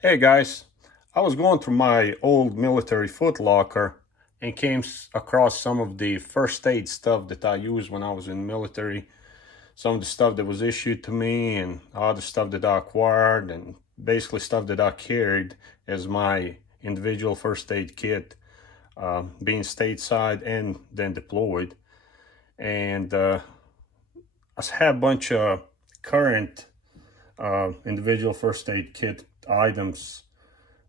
Hey guys, I was going through my old military foot locker and came across some of the first aid stuff that I used when I was in the military. Some of the stuff that was issued to me and other stuff that I acquired and basically stuff that I carried as my individual first aid kit, being stateside and then deployed. And I have a bunch of current individual first aid kit items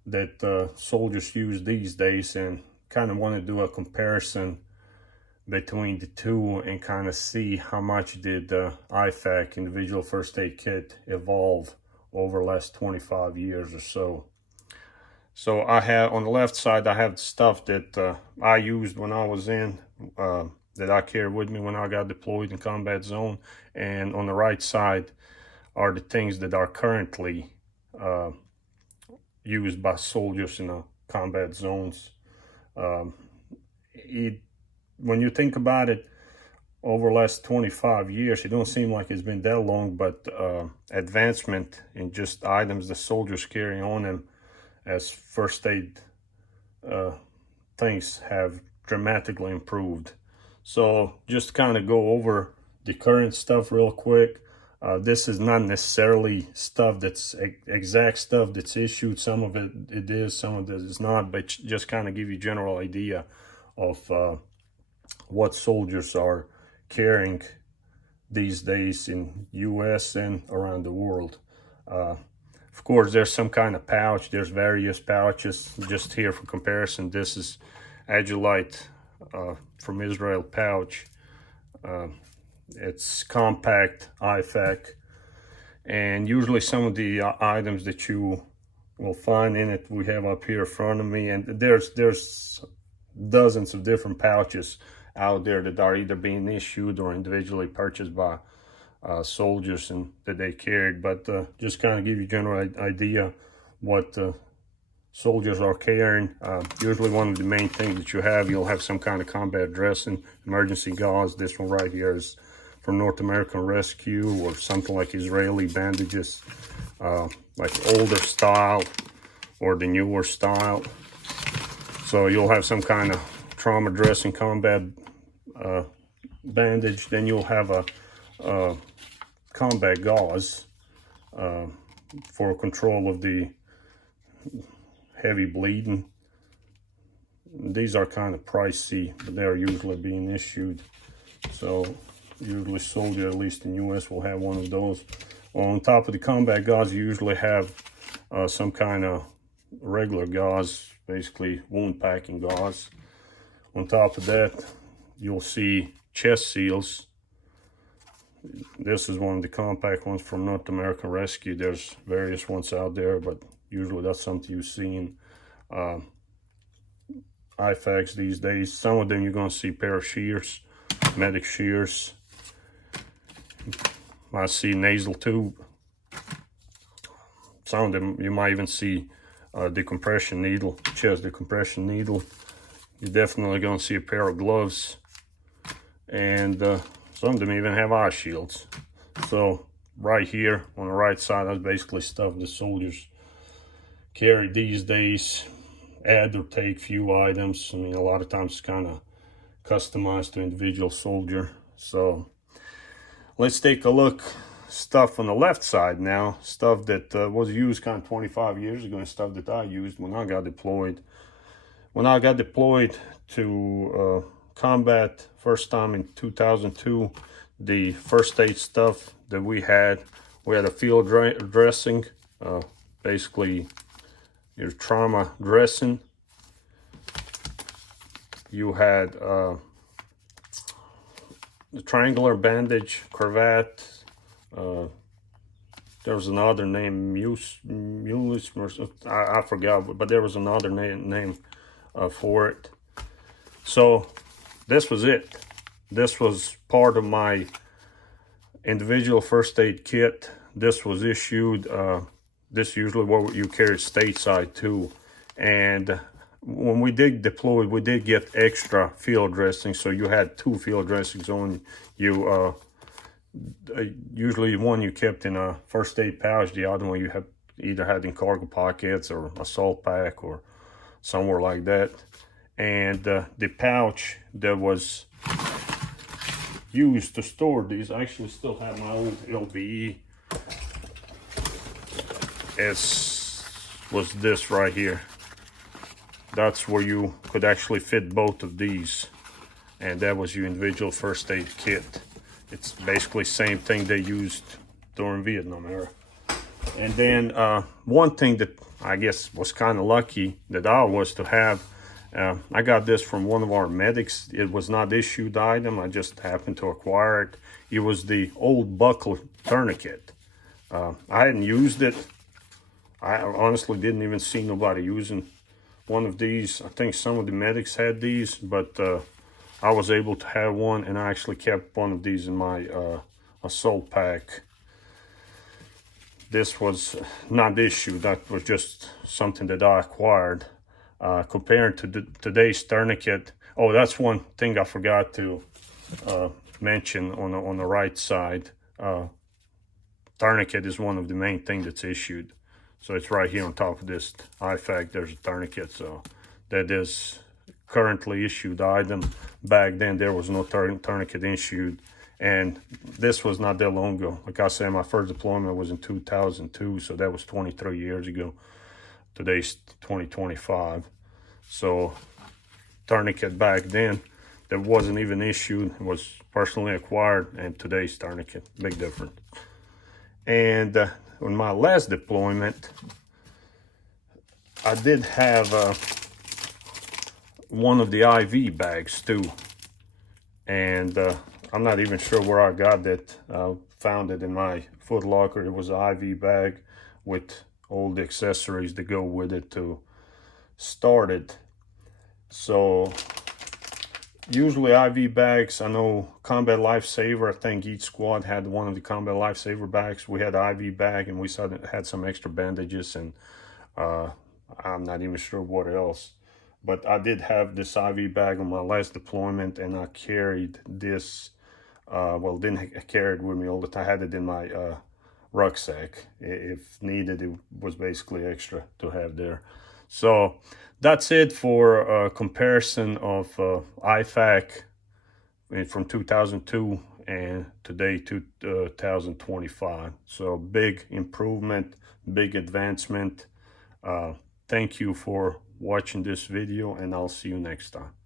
that soldiers use these days, and kind of want to do a comparison between the two and kind of see how much did the IFAK individual first aid kit evolve over the last 25 years or so. So I have on the left side, I have stuff that I used when I was in, that I carried with me when I got deployed in combat zone. And on the right side are the things that are currently used by soldiers in the combat zones. Um, when you think about it, over the last 25 years, it don't seem like it's been that long, but advancement in just items the soldiers carry on them as first aid things have dramatically improved. So just kind of go over the current stuff real quick. This is not necessarily stuff that's exact stuff that's issued. Some of it is, some of it is not, but just kind of give you a general idea of what soldiers are carrying these days in US and around the world. Of course, there's some kind of pouch. There's various pouches. Just here for comparison, this is Agilite from Israel pouch. It's compact IFAK, and usually some of the items that you will find in it we have up here in front of me, and there's dozens of different pouches out there that are either being issued or individually purchased by soldiers and that they carried. But just kind of give you a general idea what soldiers are carrying. Usually one of the main things that you'll have some kind of combat dressing, emergency gauze. This one right here is from North American Rescue, or something like Israeli bandages, like older style or the newer style. So you'll have some kind of trauma dressing, combat bandage. Then you'll have a combat gauze for control of the heavy bleeding. These are kind of pricey, but they're usually being issued. So usually soldier, at least in US, will have one of those. On top of the combat gauze, you usually have some kind of regular gauze, basically wound packing gauze. On top of that, you'll see chest seals. This is one of the compact ones from North American Rescue. There's various ones out there, but usually that's something you've seen. IFAKs these days, some of them you're going to see pair of shears, medic shears. I see nasal tube. Some of them you might even see decompression needle, chest decompression needle. You're definitely going to see a pair of gloves, and some of them even have eye shields. So right here on the right side, that's basically stuff the soldiers carry these days. Add or take few items. I mean, a lot of times it's kind of customized to individual soldier. So let's take a look. Stuff on the left side now, stuff that was used kind of 25 years ago, and stuff that I used when I got deployed. When I got deployed to combat first time in 2002, the first aid stuff that we had a field dressing, basically your trauma dressing. You had the triangular bandage, cravat. There was another name, I forgot, but there was another name for it. So this was it. This was part of my individual first aid kit. This was issued. This usually what you carry stateside too. And when we did deploy, we did get extra field dressing. So you had two field dressings on you. Usually one you kept in a first aid pouch, the other one you either had in cargo pockets or assault pack or somewhere like that. And the pouch that was used to store these, I actually still have my old LVE, was this right here. That's where you could actually fit both of these, and that was your individual first aid kit. It's basically same thing they used during Vietnam era. And then one thing that I guess was kind of lucky that I was to have, I got this from one of our medics. It was not issued item, I just happened to acquire it. It was the old buckle tourniquet. I hadn't used it. I honestly didn't even see nobody using one of these. I think some of the medics had these, but I was able to have one, and I actually kept one of these in my assault pack. This was not issued, that was just something that I acquired. Compared to today's tourniquet, oh, that's one thing I forgot to mention on the right side. Tourniquet is one of the main things that's issued. So it's right here on top of this IFAK, there's a tourniquet. So that is currently issued item. Back then there was no tourniquet issued, and this was not that long ago. Like I said, my first deployment was in 2002, so that was 23 years ago. Today's 2025. So tourniquet back then that wasn't even issued, it was personally acquired, and today's tourniquet, big difference. And on my last deployment, I did have one of the IV bags too, and I'm not even sure where I got that. I found it in my foot locker. It was an IV bag with all the accessories that go with it to start it. So usually IV bags, I know Combat Lifesaver, I think each squad had one of the Combat Lifesaver bags. We had an IV bag, and we had some extra bandages, and I'm not even sure what else. But I did have this IV bag on my last deployment, and I carried this, well, didn't carry it with me all the time. I had it in my rucksack. If needed, it was basically extra to have there. So that's it for a comparison of IFAK from 2002 and today 2025. So big improvement, big advancement. Thank you for watching this video, and I'll see you next time.